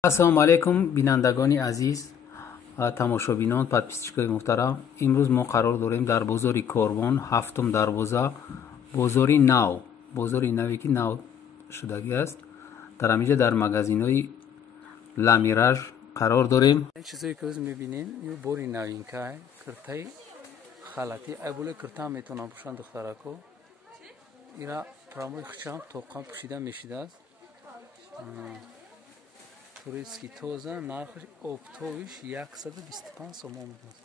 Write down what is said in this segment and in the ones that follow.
ассалому алайкум бинандагони азиз, тамошобинон, подписчикои муҳтарам. имрӯз мо қарор дорем дар бозори Корвон, ҳафтум дарвоза, бозори нав, бозори наве ки нав шудагӣ аст. дар ҳамиҷа дар магазинои ламираж қарор дорем. чизое ки ӯз мебинем ё бори навинка киртаи халати айболе кирта метавонам пӯшанд духтарако. ира прамои хичам тоқам пӯшида мешидааст. турецки тоза, нархаш обтовиш 125 сомон буд.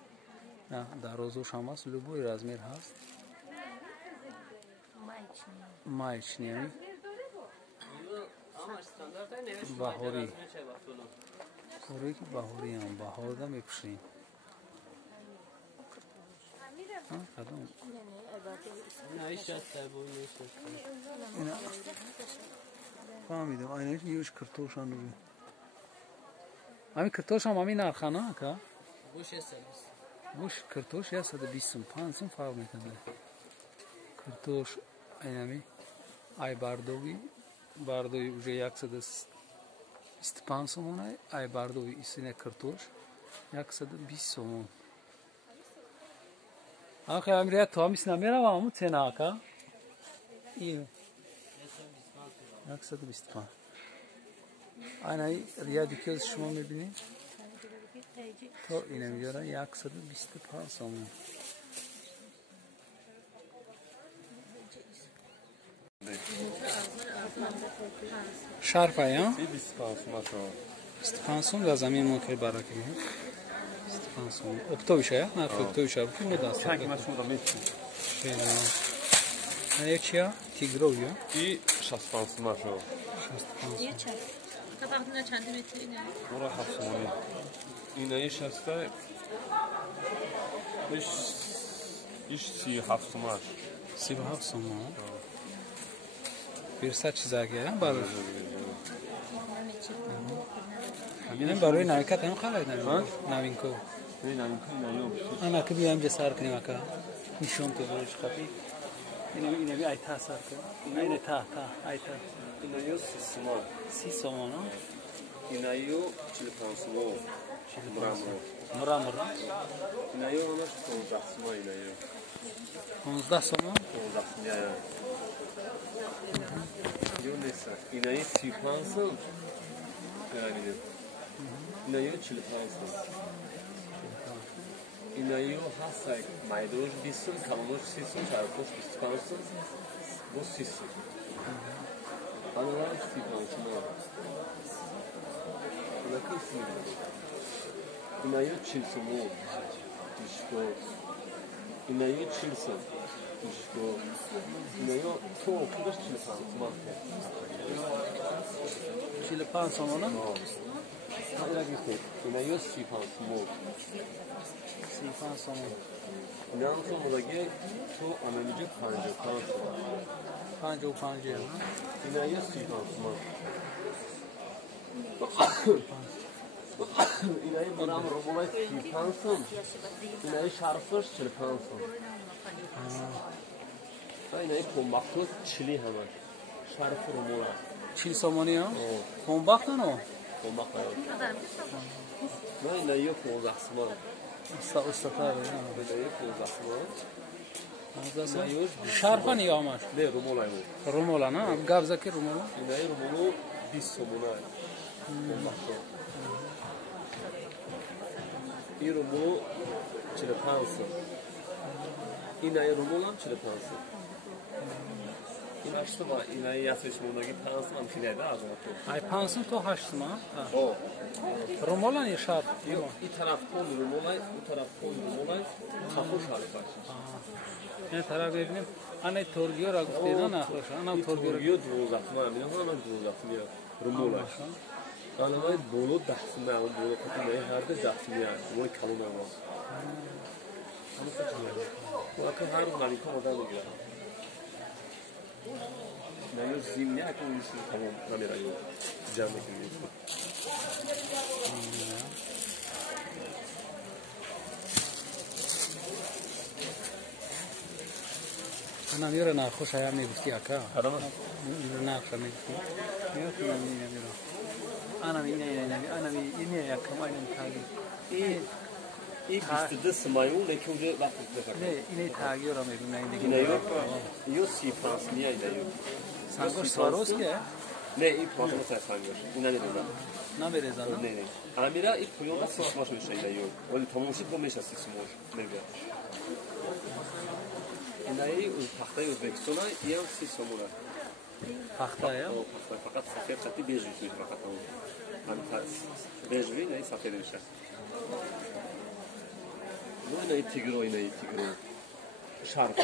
дарозош ҳам аст, любой размер ҳаст. маечни баҳорӣ кореки баҳорӣ ҳам баҳорда мепӯшем. фаҳмидам айнаиш юш киртошан ҳамин киртош ҳам ҳамин нарха на ака? буш киртош 125 сом фарқ мекунад. киртош айнами ай бардови бардови уже 125 сомон ай бардови исине киртош 120 сомон. ахе амрия то мис намерава аму цена ака? 125. айнаи рияди ки шумо мебинед то ина меҷора 125 сомон. шарфа я 25 сом за замин мокер бараки 25 сом. оптовиша я нархи оптовиша ки мудаст ая чия тигров я и 65 сом ашо 65 сом. Kapağında çanta metreydi. Ora hafsımoni. İneyi şasta iş 37 сомон. 37 сомон. Birsa çizagi ya bar. Hamina baroy navikat ham qalaydi. Navinko. Ne navinko nayo. Ana ki biyam jasar kine aka. Nishon to borish qafi. Ina bi ayta asar ka. Ina ta ayta. İneyi 6 сомон. 6 сомон. İneyi 45 сомон. Muramura. İneyi ona 15 сомон ineyi. 15 сомон. 15 сомон ya. Yunesa. İneyi 35 сом. Yani. İneyi 45 сом. İneyi hasay maydoş 20 сом, kalmış 6 сом, çarpış 25 сом. Bu 6 сом. Anılar 35 сомон. İneyi 40 сомон. İşte. İneyi 40 сом. İşte. İneyi çok 40 сомон. 45 сомон. Hayır gitti. İneyi 35 сомон. 35 сомон. İnan sonundaki to analitik 55 ya. İneyi 35 сомон. İneyi buram robolay 35 сом. İneyi şarfış 45 сом. İneyi kombaktı çili hemen. Şarfı robolay. 40 сомон ya. Kombaktın o. Kombak hayır. Ne ineyi 15 сомон. Usta tabi. İneyi 15 сомон. Şarfa niye amaç? Ne romolay bu? Rumola na? Gavzaki rumola. İneyi romolu 20 сомон. Kombaktı. این رومو 45 سم. این ای رومو هم 45 سم. این هشتم این ای یاسش مونگی 5 سم هم خیلیده از اون تو. ای 5 سم تو 8 سم. او. رومولا نی شرط. این طرف کن رومولای، اون طرف کن رومولای، خفوش حال باشه. این طرف ببینیم. آن تورگیو را گفتید نه خوش. آن تورگیو 12 سم. من هم 12 سم رومولای. آن ما بولو 10 سم هم بولو کتی هر ده 10 سم میاد. ولی کلون هم. همه چیزی. وقتی هر مالی کم آدم میگیره. نه زمینی اکنون میشه تمام نمیرایی. جمع میکنی. أنا ميرا ناخوش هيا مي بفتي أكا. هذا ما. ميرا ناخوش مي بفتي. ميرا تنا مي ميرا. Anam yine anam yine yakın aynen tagi. این 22 سمایون که اونجا وقت بفرد Ne yine tagi oramaydım ben اینا yine. یو سی فرانس میای اینا یو Sangor Swarovski ya. نه این پاسمون سرسنگش اینا نمیدونم Ne berezan? نه نه امیرا این پویونا سیسماش میشه اینا یو ولی تماشی تو میشه سیسماش نمیاد اینا این تخته ازبکستان ای هم سیسمونه Paxta ya. فقط سفید خطی بیج میشه فقط اون هم بیجوی نه سفید میشه اینا این تیگرو اینا این تیگرو شارپ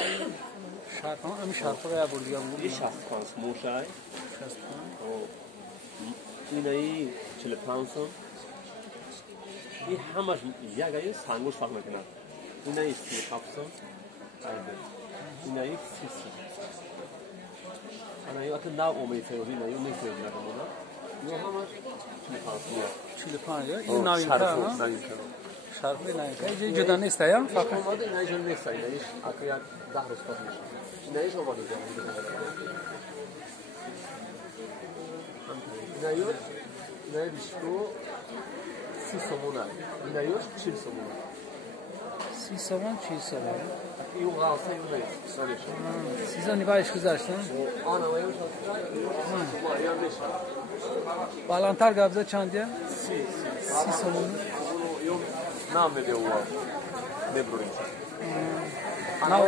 Şarpan ama şarpa ya buraya bu. این شاست فرانس موشای اینا این 45 این همش یگایی سانگوش فرق میکنه اینا این 37 اینا این 30 انا این وقت ناو اومیته اینا این میشه دیگه مونا اینا همش 45 میاد Çilipan ya. Yine navin ka ha. Şarpa navin ka. Juda nesta ya. فقط اومده اینا جون نیست اینا ایش اکویا 10 روز پس میشه اینا ایش اومده اینا یور اینا بیشتو 30 سومونه اینا یور 40 سومونه Sisavan çisavan. این غاصه نیست سالش Sizani baş kızarsın. آنا و یوش ما یا میشه Balantar gabza çandiya. Sisavan. یوم نام میده و نبریم Nav.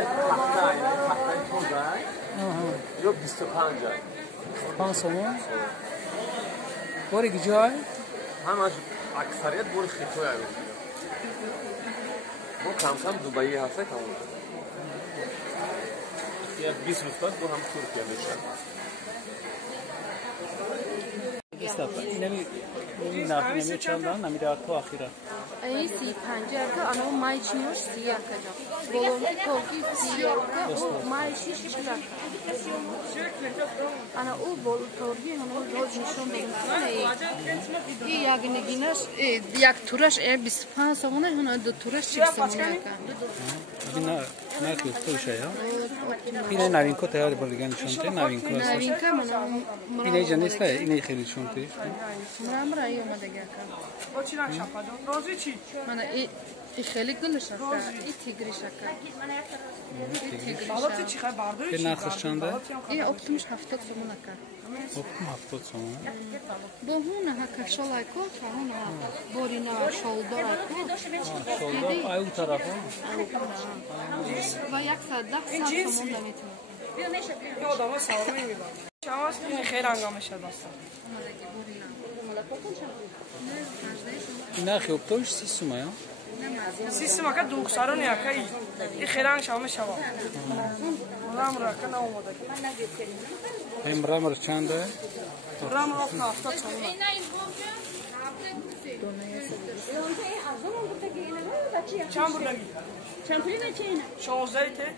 تخته توزای یا 25 Pansomo. Bori gijay. همش اکثریت بور خیتوی هست ما کم کم دوبایی هست کم یه 20 روز بعد بو هم ترکیه میشه Estağfurullah. Nemi nemi çandan nemi de akto ahira. Ay si pancarda ana o may çiyor siya kaca. Bolonki toki siya ka o may şiş çıkar. Ana o bol torgi ana o roz nişon benim. İyi yagine ginas yak turaş 25 sonra ana da turaş çıksın ya ka. Bina ne kutlu şey ya. Yine navinko tayar bölgen çonte navinko. Navinka mana Yine canista yine kheli çonte. mramra iyo madega ka. Oçiran şapado. Rozi çi? Mana خیلی گل شکر ای تیگری شکر Balatı çıkar bardağı Bir için. narxı çanda? ای اپتمش 70 سومون کا Optum hafta sonu. بو هون ها کشلای کو هون ها بورینا شولدار کو Solda ay bu tarafı. و یک صد 10 سومون دمیتون Bir odama savurmayı mı var? Şamas bir xeyr angamışlar basta. Ne xiyoptoş sisuma ya. Sisim aka 90 ya ka iyi. Bir xeyr angamış şava. Ram raka na olmadı. Hem ramar çanda. Ram raka hafta sonu. Çam burada. Çam burada. 16 te.